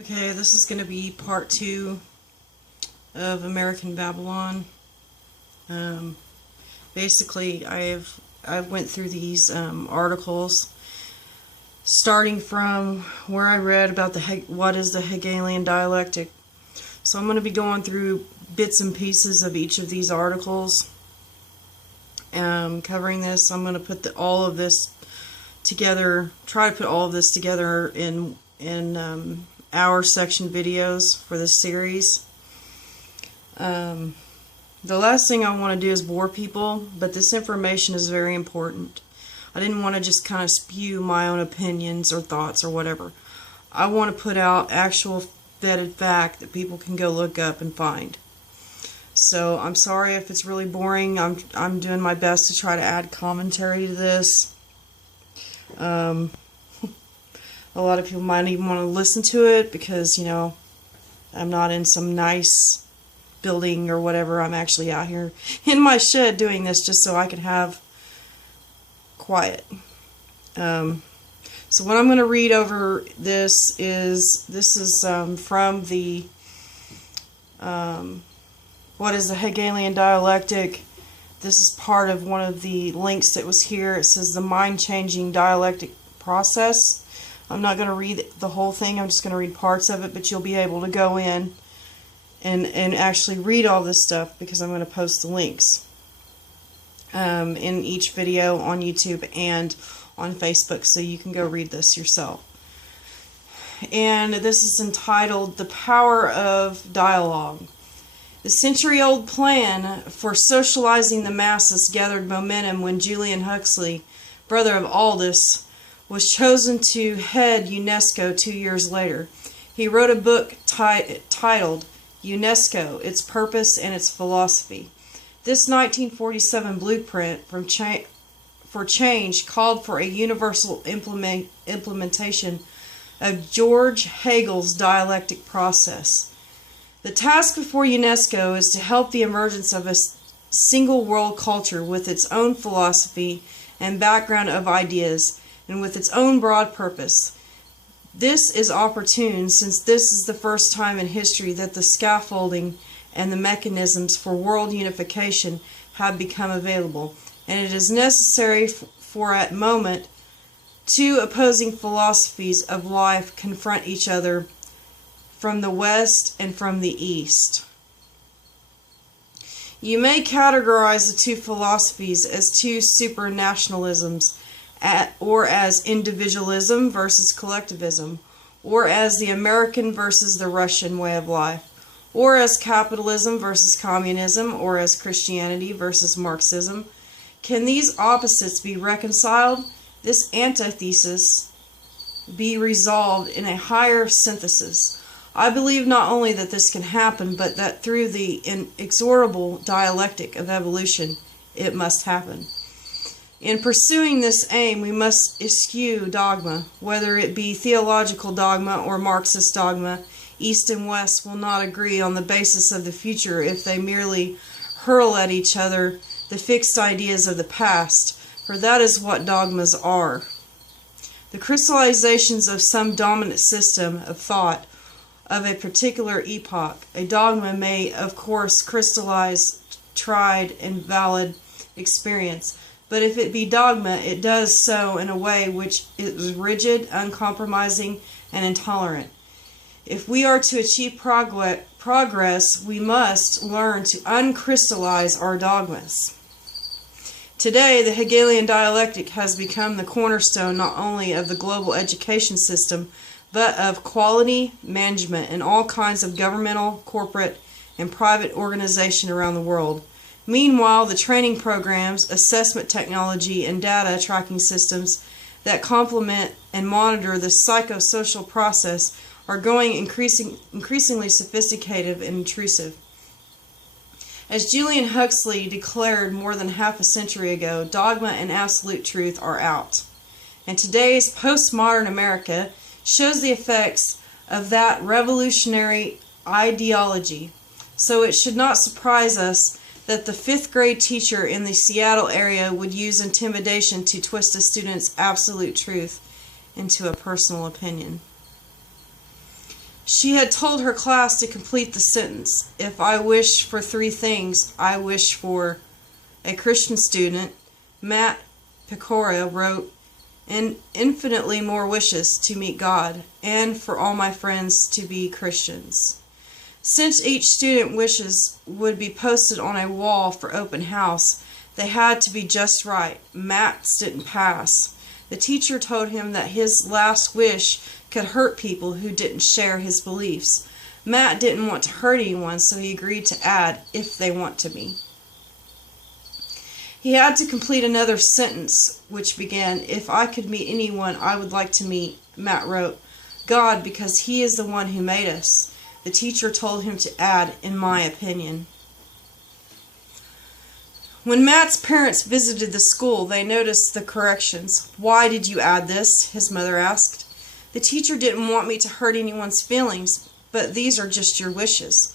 Okay, this is going to be part 2 of American Babylon. Basically, I went through these articles, starting from where I read about what is the Hegelian dialectic. So I'm going to be going through bits and pieces of each of these articles, covering this. I'm going to put all of this together, try to put all of this together in hour section videos for this series. The last thing I want to do is bore people, but this information is very important. I didn't want to just kind of spew my own opinions or thoughts or whatever. I want to put out actual vetted fact that people can go look up and find. So I'm sorry if it's really boring. I'm doing my best to try to add commentary to this. A lot of people might even want to listen to it because, you know, I'm not in some nice building or whatever. I'm actually out here in my shed doing this just so I can have quiet. So what I'm going to read over this is from the what is the Hegelian dialectic. This is part of one of the links that was here. It says the mind-changing dialectic process. I'm not going to read the whole thing. I'm just going to read parts of it, but you'll be able to go in and actually read all this stuff because I'm going to post the links in each video on YouTube and on Facebook, so you can go read this yourself. And this is entitled The Power of Dialogue. The century-old plan for socializing the masses gathered momentum when Julian Huxley, brother of Aldous, was chosen to head UNESCO 2 years later. He wrote a book titled UNESCO, Its Purpose and Its Philosophy. This 1947 blueprint for change called for a universal implementation of George Hegel's dialectic process. The task before UNESCO is to help the emergence of a single world culture with its own philosophy and background of ideas, and with its own broad purpose. This is opportune since this is the first time in history that the scaffolding and the mechanisms for world unification have become available, and it is necessary for at moment two opposing philosophies of life confront each other from the west and from the east. You may categorize the two philosophies as two supranationalisms, or as individualism versus collectivism, or as the American versus the Russian way of life, or as capitalism versus communism, or as Christianity versus Marxism. Can these opposites be reconciled? This antithesis be resolved in a higher synthesis? I believe not only that this can happen, but that through the inexorable dialectic of evolution, it must happen. In pursuing this aim, we must eschew dogma, whether it be theological dogma or Marxist dogma. East and West will not agree on the basis of the future if they merely hurl at each other the fixed ideas of the past, for that is what dogmas are. The crystallizations of some dominant system of thought of a particular epoch. A dogma may, of course, crystallize tried and valid experience, but if it be dogma, it does so in a way which is rigid, uncompromising, and intolerant. If we are to achieve progress, we must learn to uncrystallize our dogmas. Today, the Hegelian dialectic has become the cornerstone not only of the global education system, but of quality management in all kinds of governmental, corporate, and private organization around the world. Meanwhile, the training programs, assessment technology, and data tracking systems that complement and monitor the psychosocial process are going increasingly sophisticated and intrusive. As Julian Huxley declared more than half a century ago, dogma and absolute truth are out. And today's postmodern America shows the effects of that revolutionary ideology. So it should not surprise us that the 5th grade teacher in the Seattle area would use intimidation to twist a student's absolute truth into a personal opinion. She had told her class to complete the sentence, "If I wish for three things, I wish for..." A Christian student, Matt Pecora, wrote, "And infinitely more wishes to meet God, and for all my friends to be Christians." Since each student wishes would be posted on a wall for open house, they had to be just right. Matt's didn't pass. The teacher told him that his last wish could hurt people who didn't share his beliefs. Matt didn't want to hurt anyone, so he agreed to add, "if they want to be." He had to complete another sentence, which began, "If I could meet anyone I would like to meet," Matt wrote, "God, because He is the one who made us." The teacher told him to add, "in my opinion." When Matt's parents visited the school, they noticed the corrections. "Why did you add this?" his mother asked. "The teacher didn't want me to hurt anyone's feelings, but these are just your wishes."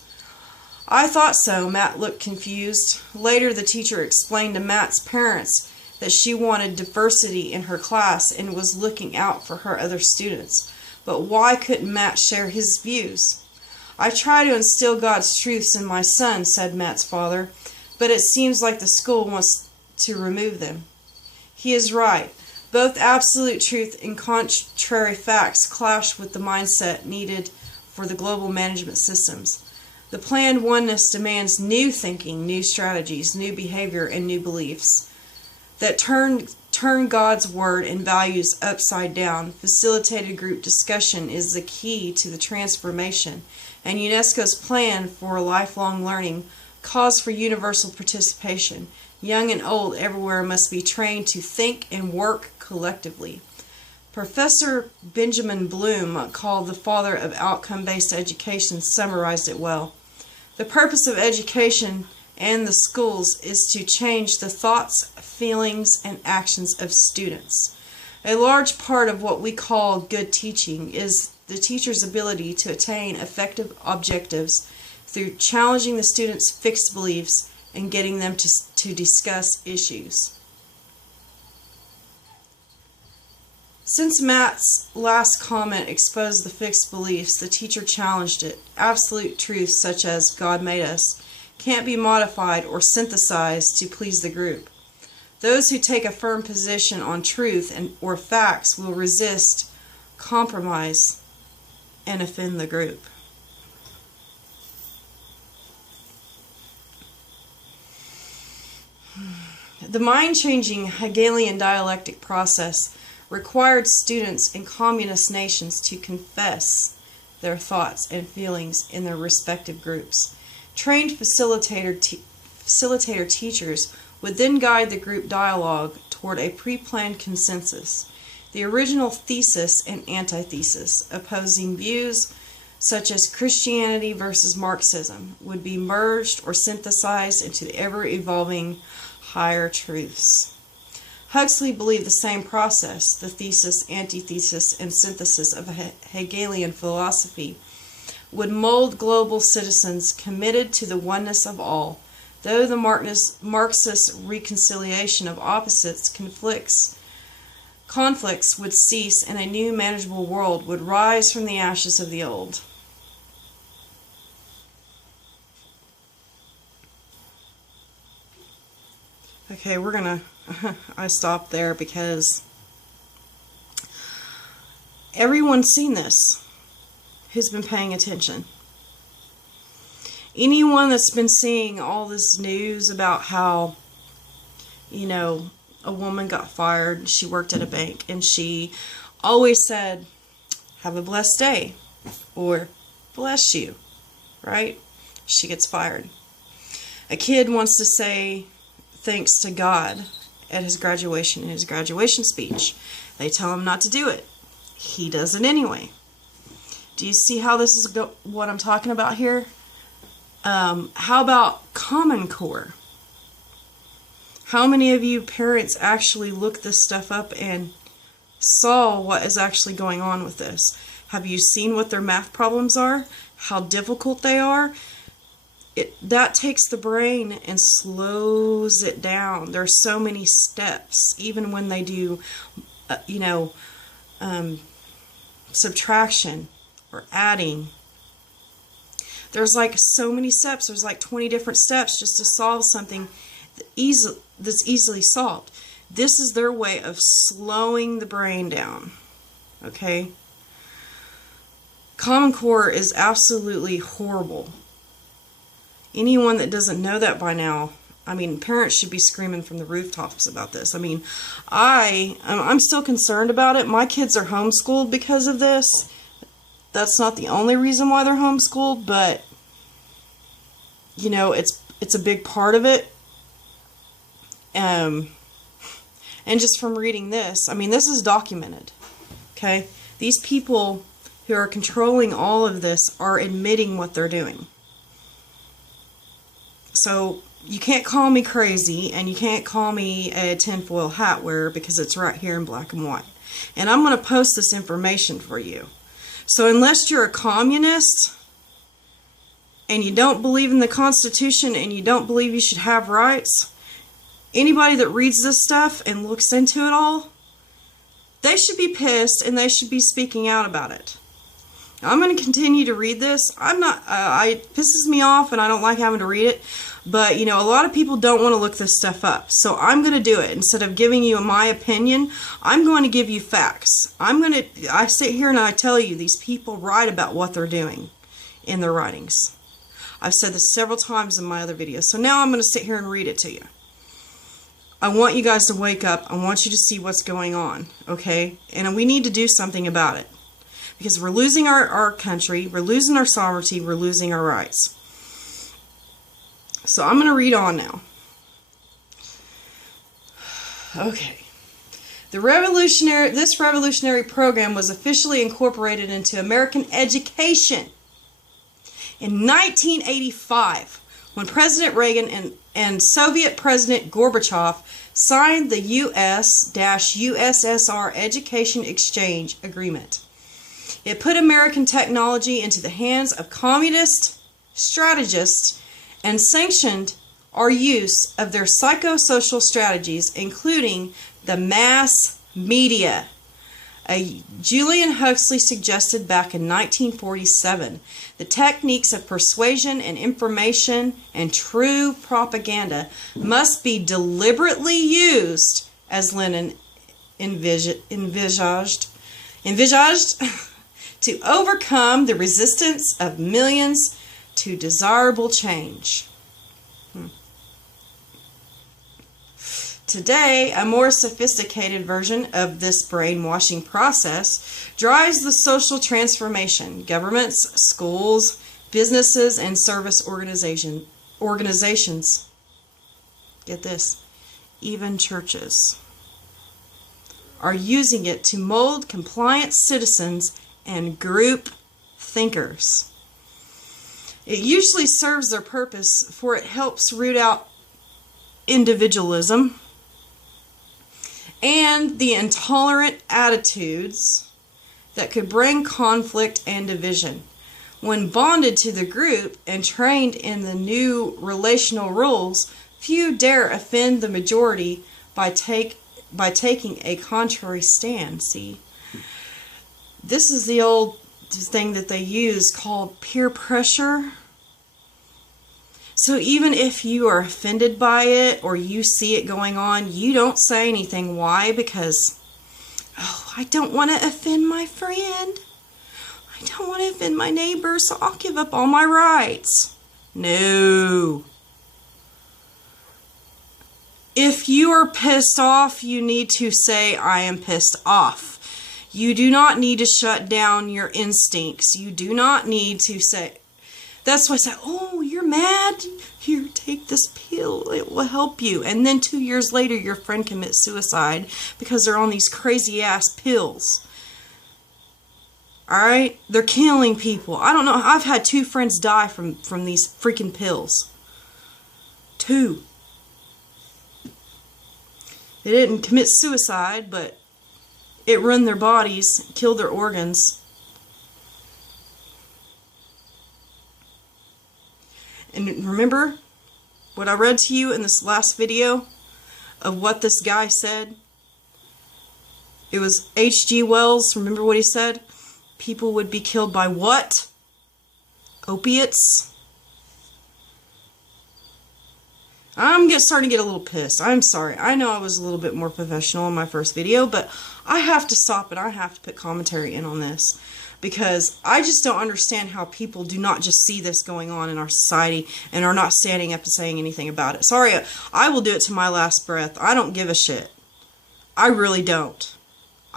"I thought so." Matt looked confused. Later, the teacher explained to Matt's parents that she wanted diversity in her class and was looking out for her other students. But why couldn't Matt share his views? "I try to instill God's truths in my son," said Matt's father, "but it seems like the school wants to remove them." He is right. Both absolute truth and contrary facts clash with the mindset needed for the global management systems. The planned oneness demands new thinking, new strategies, new behavior, and new beliefs that turn God's word and values upside down. Facilitated group discussion is the key to the transformation, and UNESCO's plan for lifelong learning calls for universal participation. Young and old everywhere must be trained to think and work collectively. Professor Benjamin Bloom, called the father of outcome-based education, summarized it well. "The purpose of education and the schools is to change the thoughts, feelings, and actions of students. A large part of what we call good teaching is the teacher's ability to attain effective objectives through challenging the students' fixed beliefs and getting them to discuss issues." Since Matt's last comment exposed the fixed beliefs, the teacher challenged it. Absolute truths such as "God made us" can't be modified or synthesized to please the group. Those who take a firm position on truth or facts will resist, compromise, and offend the group. The mind-changing Hegelian dialectic process required students in communist nations to confess their thoughts and feelings in their respective groups. Trained facilitator teachers would then guide the group dialogue toward a pre-planned consensus. The original thesis and antithesis, opposing views such as Christianity versus Marxism, would be merged or synthesized into the ever-evolving higher truths. Huxley believed the same process, the thesis, antithesis, and synthesis of a Hegelian philosophy, would mold global citizens committed to the oneness of all. Though the Marxist reconciliation of opposites conflicts would cease and a new manageable world would rise from the ashes of the old. Okay, I stopped there because everyone's seen this who's been paying attention. Anyone that's been seeing all this news about how, a woman got fired, she worked at a bank, and she always said, "Have a blessed day," or "Bless you," right? She gets fired. A kid wants to say thanks to God at his graduation, in his graduation speech. They tell him not to do it. He does it anyway. Do you see how this is what I'm talking about here? How about Common Core? How many of you parents actually looked this stuff up and saw what is actually going on with this? Have you seen what their math problems are? How difficult they are? That takes the brain and slows it down. There's so many steps, even when they do, subtraction or adding There's like so many steps. There's like 20 different steps just to solve something that's easily solved. This is their way of slowing the brain down. Okay? Common Core is absolutely horrible. Anyone that doesn't know that by now, I mean, parents should be screaming from the rooftops about this. I mean, I'm still concerned about it. My kids are homeschooled because of this. That's not the only reason why they're homeschooled, but, you know, it's a big part of it. And just from reading this, I mean, this is documented, okay? These people who are controlling all of this are admitting what they're doing. So you can't call me crazy, and you can't call me a tinfoil hat wearer, because it's right here in black and white. And I'm going to post this information for you. So unless you're a communist, and you don't believe in the Constitution, and you don't believe you should have rights, anybody that reads this stuff and looks into it all, they should be pissed, and they should be speaking out about it. I'm going to continue to read this. It pisses me off, and I don't like having to read it. But, you know, a lot of people don't want to look this stuff up. So I'm going to do it. Instead of giving you my opinion, I'm going to give you facts. I sit here and I tell you these people write about what they're doing in their writings. I've said this several times in my other videos. So now I'm going to sit here and read it to you. I want you guys to wake up. I want you to see what's going on. Okay? And we need to do something about it. Because we're losing our country, we're losing our sovereignty, we're losing our rights. So I'm going to read on now. Okay. This revolutionary program was officially incorporated into American education in 1985, when President Reagan and Soviet President Gorbachev signed the US-USSR Education Exchange Agreement. It put American technology into the hands of communist strategists and sanctioned our use of their psychosocial strategies, including the mass media. Julian Huxley suggested back in 1947, the techniques of persuasion and information and true propaganda must be deliberately used, as Lenin envisaged to overcome the resistance of millions to desirable change. Today, a more sophisticated version of this brainwashing process drives the social transformation. Governments, schools, businesses, and service organizations, get this, even churches, are using it to mold compliant citizens and group thinkers. It usually serves their purpose, for it helps root out individualism and the intolerant attitudes that could bring conflict and division. When bonded to the group and trained in the new relational rules, few dare offend the majority by taking a contrary stand. See, this is the old thing that they use called peer pressure. So even if you are offended by it or you see it going on, you don't say anything. Why? Because, oh, I don't want to offend my friend. I don't want to offend my neighbor, so I'll give up all my rights. No. If you are pissed off, you need to say, I am pissed off. You do not need to shut down your instincts. You do not need to say, that's why I say, oh, you're mad? Here, take this pill. It will help you. And then 2 years later, your friend commits suicide because they're on these crazy-ass pills. Alright? They're killing people. I don't know. I've had 2 friends die from these freaking pills. 2. They didn't commit suicide, but it ruined their bodies, killed their organs. And remember what I read to you in this last video of what this guy said? It was H.G. Wells. Remember what he said? People would be killed by what? opiates. I'm starting to get a little pissed. I'm sorry. I know I was a little bit more professional in my first video, but I have to stop and I have to put commentary in on this, because I just don't understand how people do not just see this going on in our society and are not standing up and saying anything about it. Sorry, I will do it to my last breath. I don't give a shit. I really don't.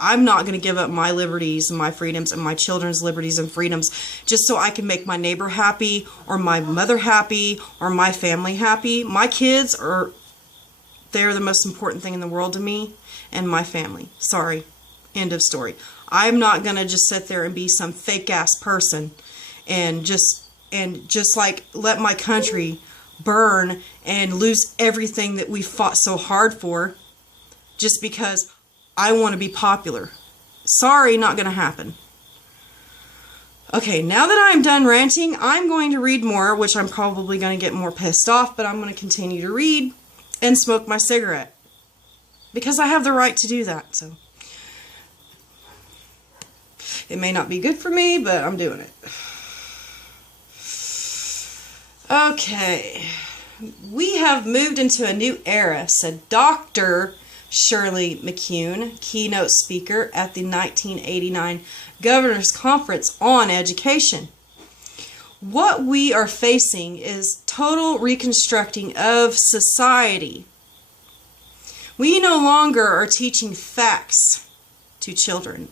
I'm not going to give up my liberties and my freedoms and my children's liberties and freedoms just so I can make my neighbor happy or my mother happy or my family happy. My kids they're the most important thing in the world to me, and my family. Sorry. End of story. I'm not going to just sit there and be some fake ass person and just like let my country burn and lose everything that we fought so hard for just because I want to be popular. Sorry, not going to happen. Okay, now that I'm done ranting, I'm going to read more, which I'm probably going to get more pissed off, but I'm going to continue to read and smoke my cigarette. Because I have the right to do that, so. It may not be good for me, but I'm doing it. Okay. We have moved into a new era, said Dr. Shirley McCune, keynote speaker at the 1989 Governor's Conference on Education. What we are facing is total reconstructing of society. We no longer are teaching facts to children.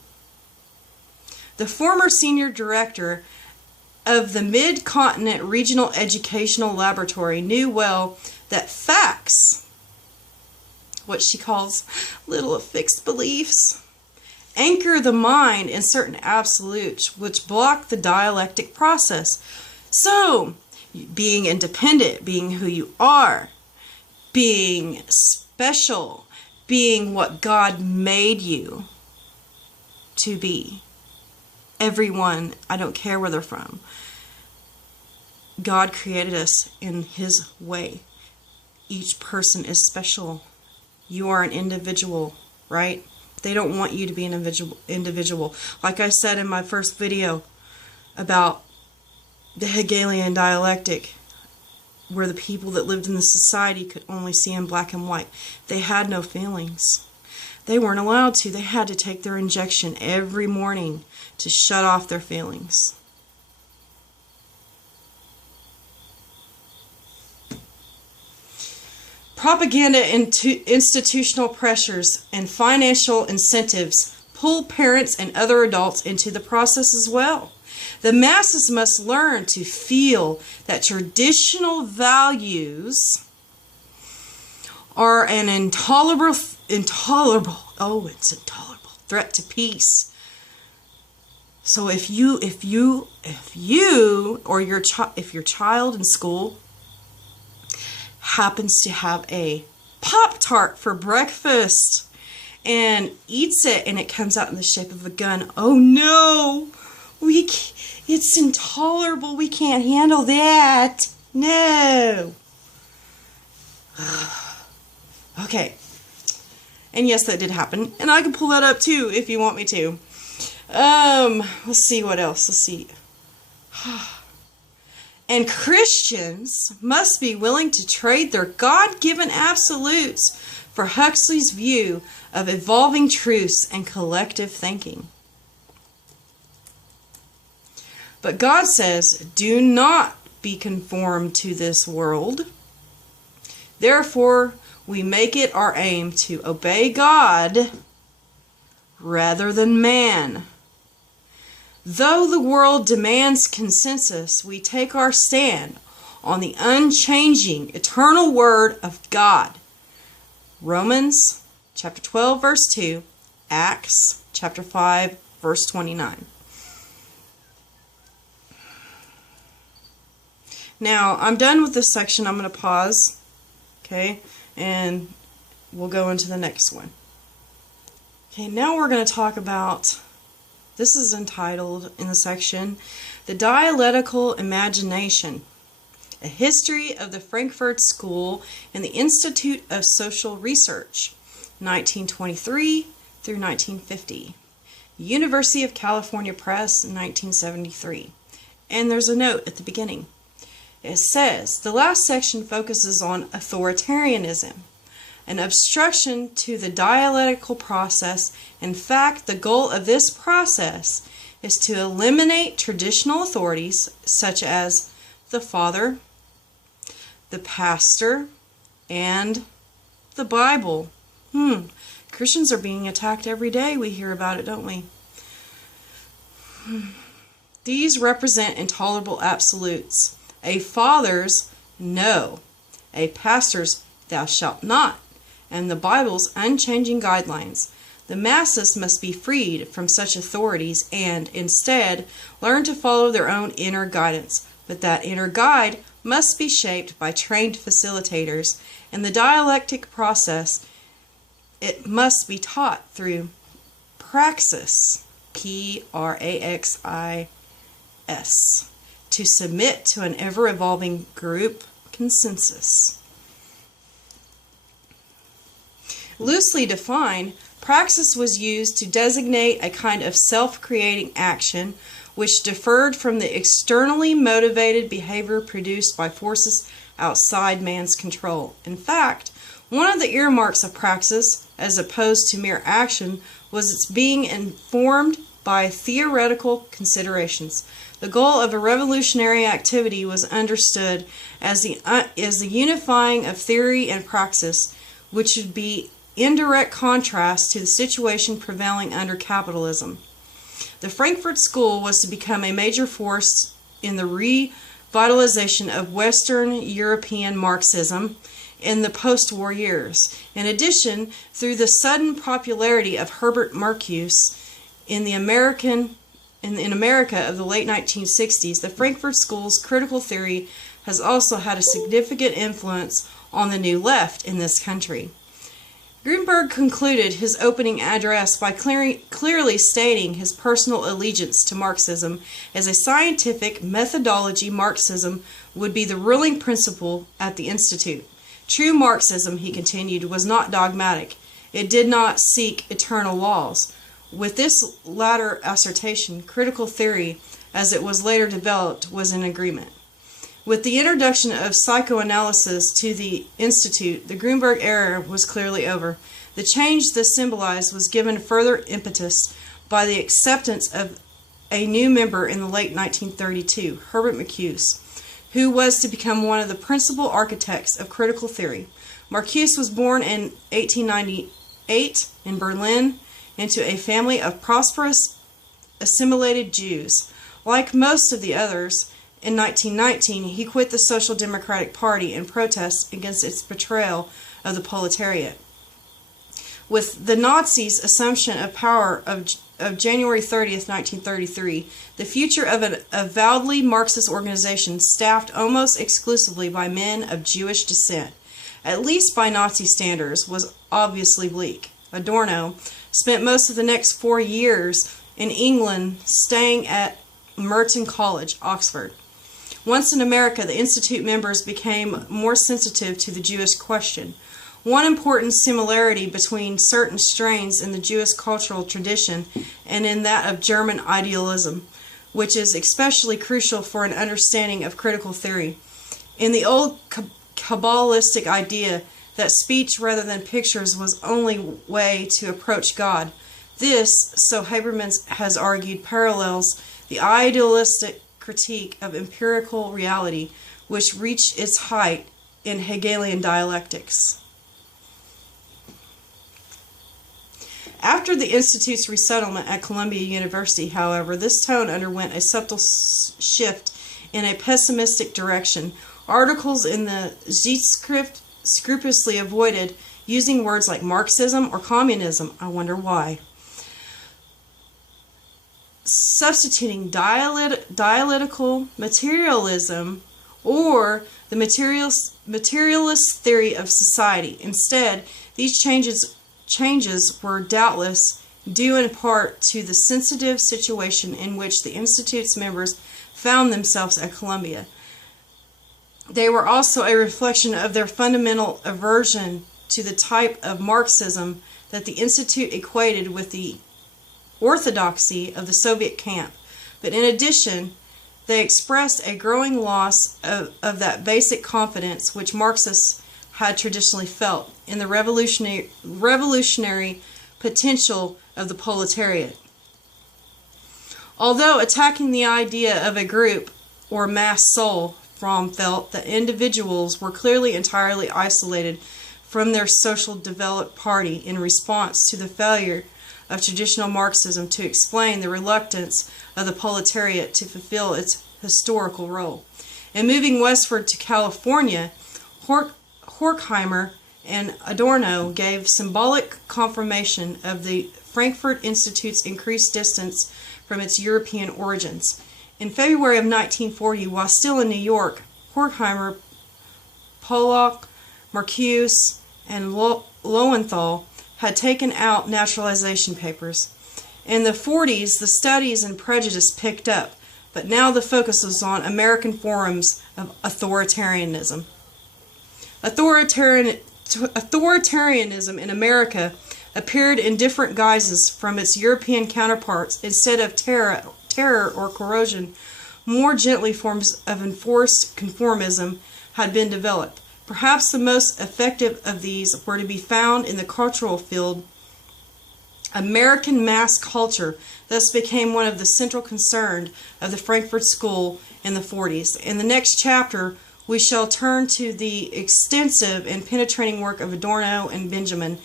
The former senior director of the Mid-Continent Regional Educational Laboratory knew well that facts, what she calls little affixed beliefs, anchor the mind in certain absolutes which block the dialectic process. So, being independent, being who you are, being special, being what God made you to be. Everyone, I don't care where they're from. God created us in His way. Each person is special. You are an individual, right? They don't want you to be an individual. Like I said in my first video about the Hegelian dialectic, where the people that lived in the society could only see in black and white. They had no feelings. They weren't allowed to. They had to take their injection every morning to shut off their feelings. Propaganda into institutional pressures and financial incentives pull parents and other adults into the process as well. The masses must learn to feel that traditional values are an intolerable threat to peace. So if your child in school happens to have a Pop-Tart for breakfast and eats it and it comes out in the shape of a gun, oh no, it's intolerable, we can't handle that, no. Okay, and yes, that did happen, and I can pull that up too if you want me to. Let's see what else, let's see. And Christians must be willing to trade their God-given absolutes for Huxley's view of evolving truths and collective thinking. But God says, do not be conformed to this world. Therefore, we make it our aim to obey God rather than man. Though the world demands consensus, we take our stand on the unchanging, eternal Word of God. Romans chapter 12, verse 2, Acts chapter 5, verse 29. Now, I'm done with this section. I'm going to pause, okay, and we'll go into the next one. Okay, now we're going to talk about, this is entitled in the section, The Dialectical Imagination, A History of the Frankfurt School and the Institute of Social Research, 1923 through 1950. University of California Press, 1973. And there's a note at the beginning. It says, the last section focuses on authoritarianism, an obstruction to the dialectical process. In fact, the goal of this process is to eliminate traditional authorities such as the father, the pastor, and the Bible. Christians are being attacked every day. We hear about it, don't we? These represent intolerable absolutes. A father's no, a pastor's thou shalt not, and the Bible's unchanging guidelines. The masses must be freed from such authorities and, instead, learn to follow their own inner guidance. But that inner guide must be shaped by trained facilitators, and the dialectic process, it must be taught through praxis, Praxis, to submit to an ever-evolving group consensus. Loosely defined, praxis was used to designate a kind of self-creating action which differed from the externally motivated behavior produced by forces outside man's control. In fact, one of the earmarks of praxis, as opposed to mere action, was its being informed by theoretical considerations. The goal of a revolutionary activity was understood as the unifying of theory and praxis, which would be in direct contrast to the situation prevailing under capitalism. The Frankfurt School was to become a major force in the revitalization of Western European Marxism in the post-war years. In addition, through the sudden popularity of Herbert Marcuse in America of the late 1960s, the Frankfurt School's critical theory has also had a significant influence on the New Left in this country. Greenberg concluded his opening address by clearly stating his personal allegiance to Marxism. As a scientific methodology, Marxism would be the ruling principle at the Institute. True Marxism, he continued, was not dogmatic. It did not seek eternal laws. With this latter assertion, critical theory, as it was later developed, was in agreement. With the introduction of psychoanalysis to the Institute, the Greenberg era was clearly over. The change this symbolized was given further impetus by the acceptance of a new member in the late 1932, Herbert Marcuse, who was to become one of the principal architects of critical theory. Marcuse was born in 1898 in Berlin into a family of prosperous, assimilated Jews. Like most of the others, in 1919, he quit the Social Democratic Party in protest against its betrayal of the proletariat. With the Nazis' assumption of power of January 30th, 1933, the future of an avowedly Marxist organization staffed almost exclusively by men of Jewish descent, at least by Nazi standards, was obviously bleak. Adorno spent most of the next 4 years in England, staying at Merton College, Oxford. Once in America, the Institute members became more sensitive to the Jewish question. One important similarity between certain strains in the Jewish cultural tradition and in that of German idealism, which is especially crucial for an understanding of critical theory. In the old Kabbalistic idea that speech rather than pictures was the only way to approach God, this, so Habermas has argued, parallels the idealistic critique of empirical reality, which reached its height in Hegelian dialectics. After the Institute's resettlement at Columbia University, however, this tone underwent a subtle shift in a pessimistic direction. Articles in the Zeitschrift scrupulously avoided using words like Marxism or communism. I wonder why. Substituting dialectical materialism or the materialist theory of society. Instead, these changes were doubtless due in part to the sensitive situation in which the Institute's members found themselves at Columbia. They were also a reflection of their fundamental aversion to the type of Marxism that the Institute equated with the orthodoxy of the Soviet camp. But in addition, They expressed a growing loss of that basic confidence which Marxists had traditionally felt in the revolutionary potential of the proletariat. Although attacking the idea of a group or mass soul, Fromm felt that individuals were clearly entirely isolated from their social developed party in response to the failure of traditional Marxism to explain the reluctance of the proletariat to fulfill its historical role. And moving westward to California, Horkheimer and Adorno gave symbolic confirmation of the Frankfurt Institute's increased distance from its European origins. In February of 1940, while still in New York, Horkheimer, Pollock, Marcuse, and Lowenthal had taken out naturalization papers. In the 40s, the studies in prejudice picked up, but now the focus was on American forms of authoritarianism. Authoritarianism in America appeared in different guises from its European counterparts. Instead of terror or coercion, more gently forms of enforced conformism had been developed. Perhaps the most effective of these were to be found in the cultural field. American mass culture thus became one of the central concerns of the Frankfurt School in the 40s. In the next chapter, we shall turn to the extensive and penetrating work of Adorno and Benjamin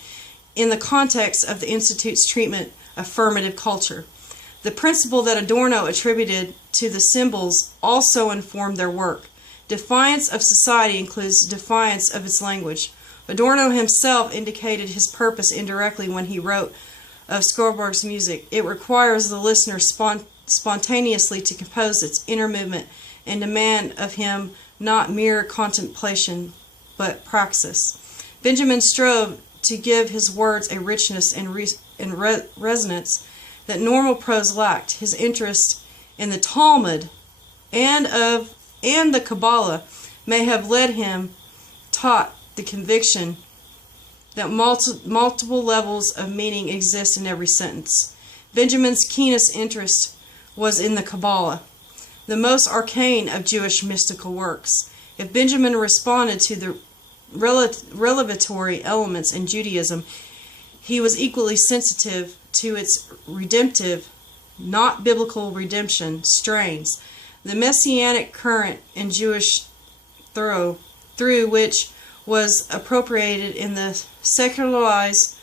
in the context of the Institute's treatment of formative culture. The principle that Adorno attributed to the symbols also informed their work. Defiance of society includes defiance of its language. Adorno himself indicated his purpose indirectly when he wrote of Skorborg's music. It requires the listener spontaneously to compose its inner movement and demand of him not mere contemplation but praxis. Benjamin strove to give his words a richness and resonance that normal prose lacked. His interest in the Talmud and the Kabbalah may have led him taught the conviction that multiple levels of meaning exist in every sentence. Benjamin's keenest interest was in the Kabbalah, the most arcane of Jewish mystical works. If Benjamin responded to the revelatory elements in Judaism, he was equally sensitive to its redemptive, not biblical redemption strains. The messianic current in Jewish through which was appropriated in the secularized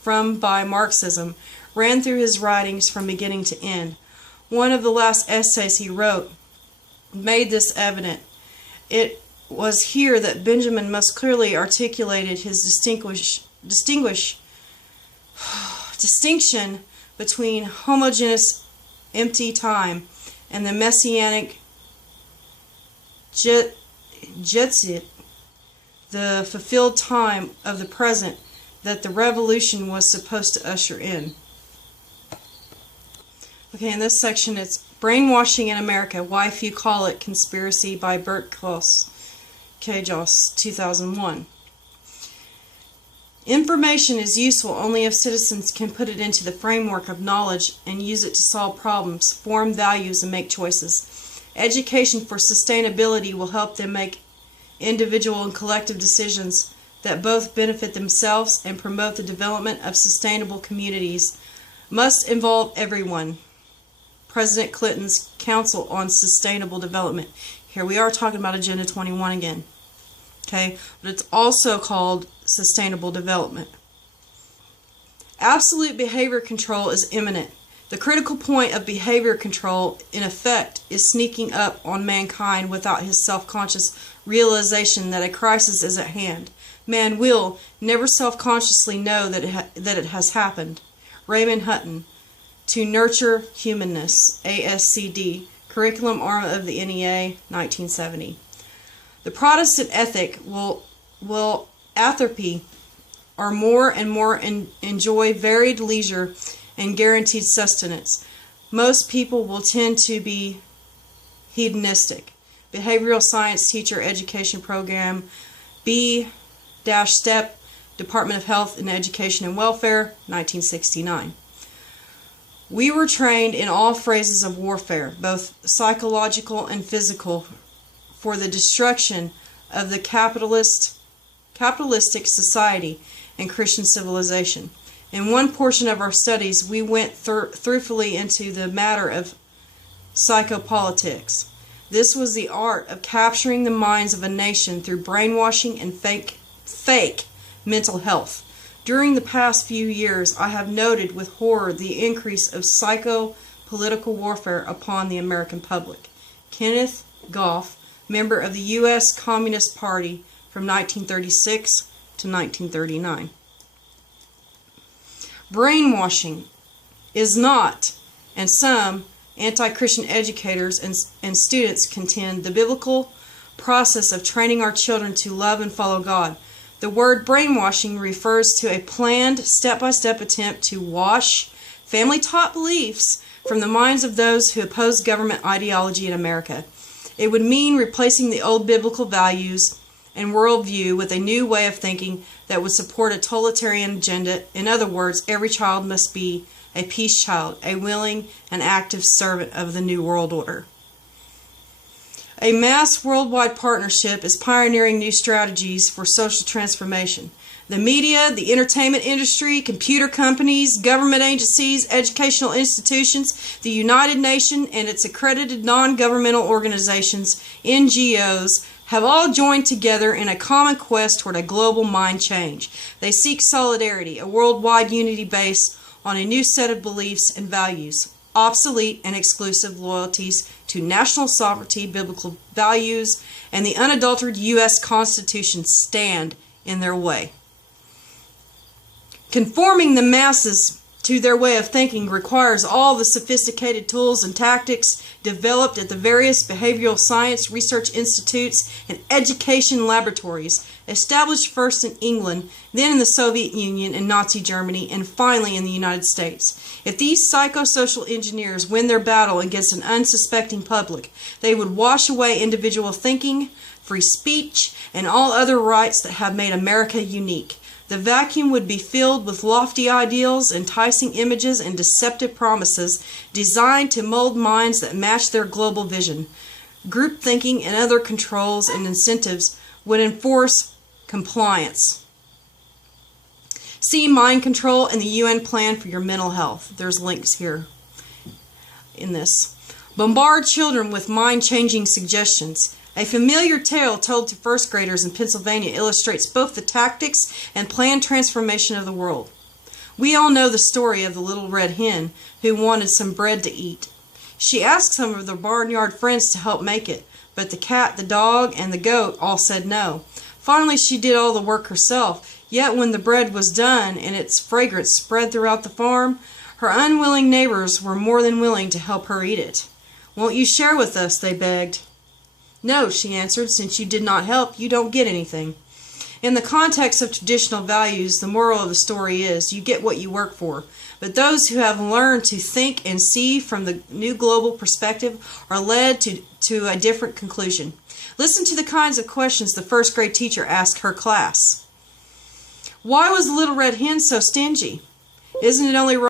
from by Marxism ran through his writings from beginning to end. One of the last essays he wrote made this evident. It was here that Benjamin most clearly articulated his distinction between homogeneous empty time and the messianic jetzit, the fulfilled time of the present that the revolution was supposed to usher in. Okay, in this section it's Brainwashing in America, Why Few Call It Conspiracy by Bert Kjos, 2001. Information is useful only if citizens can put it into the framework of knowledge and use it to solve problems, form values, and make choices. Education for sustainability will help them make individual and collective decisions that both benefit themselves and promote the development of sustainable communities. Must involve everyone. President Clinton's Council on Sustainable Development. Here we are talking about Agenda 21 again. Okay, but it's also called Sustainable Development. Absolute behavior control is imminent. The critical point of behavior control, in effect, is sneaking up on mankind without his self-conscious realization that a crisis is at hand. Man will never self-consciously know that it has happened. Raymond Hutton. To Nurture Humanness, ASCD, Curriculum Arm of the NEA, 1970. The Protestant ethic will atrophy or more and more enjoy varied leisure and guaranteed sustenance. Most people will tend to be hedonistic. Behavioral Science Teacher Education Program, B-Step, Department of Health and Education and Welfare, 1969. We were trained in all phases of warfare, both psychological and physical, for the destruction of the capitalistic society and Christian civilization. In one portion of our studies, we went thoroughly into the matter of psychopolitics. This was the art of capturing the minds of a nation through brainwashing and fake mental health. During the past few years, I have noted with horror the increase of psycho-political warfare upon the American public. Kenneth Goff, member of the U.S. Communist Party from 1936 to 1939. Brainwashing is not, and some anti-Christian educators and students contend, the biblical process of training our children to love and follow God. The word brainwashing refers to a planned, step-by-step attempt to wash family-taught beliefs from the minds of those who oppose government ideology in America. It would mean replacing the old biblical values and worldview with a new way of thinking that would support a totalitarian agenda. In other words, every child must be a peace child, a willing and active servant of the New World Order. A mass worldwide partnership is pioneering new strategies for social transformation. The media, the entertainment industry, computer companies, government agencies, educational institutions, the United Nations, and its accredited non-governmental organizations, NGOs, have all joined together in a common quest toward a global mind change. They seek solidarity, a worldwide unity based on a new set of beliefs and values, obsolete and exclusive loyalties to national sovereignty, biblical values, and the unadulterated U.S. Constitution stand in their way. Conforming the masses to their way of thinking requires all the sophisticated tools and tactics developed at the various behavioral science research institutes and education laboratories, established first in England, then in the Soviet Union and Nazi Germany, and finally in the United States. If these psychosocial engineers win their battle against an unsuspecting public, they would wash away individual thinking, free speech, and all other rights that have made America unique. The vacuum would be filled with lofty ideals, enticing images, and deceptive promises designed to mold minds that match their global vision. Group thinking and other controls and incentives would enforce compliance. See Mind Control and the UN Plan for Your Mental Health. There's links here in this. Bombard children with mind-changing suggestions. A familiar tale told to first graders in Pennsylvania illustrates both the tactics and planned transformation of the world. We all know the story of the little red hen who wanted some bread to eat. She asked some of her barnyard friends to help make it, but the cat, the dog, and the goat all said no. Finally, she did all the work herself, yet when the bread was done and its fragrance spread throughout the farm, her unwilling neighbors were more than willing to help her eat it. "Won't you share with us?" they begged. "No," she answered, "since you did not help, you don't get anything." In the context of traditional values, the moral of the story is, you get what you work for. But those who have learned to think and see from the new global perspective are led to a different conclusion. Listen to the kinds of questions the first grade teacher asked her class. Why was the little red hen so stingy? Isn't it only right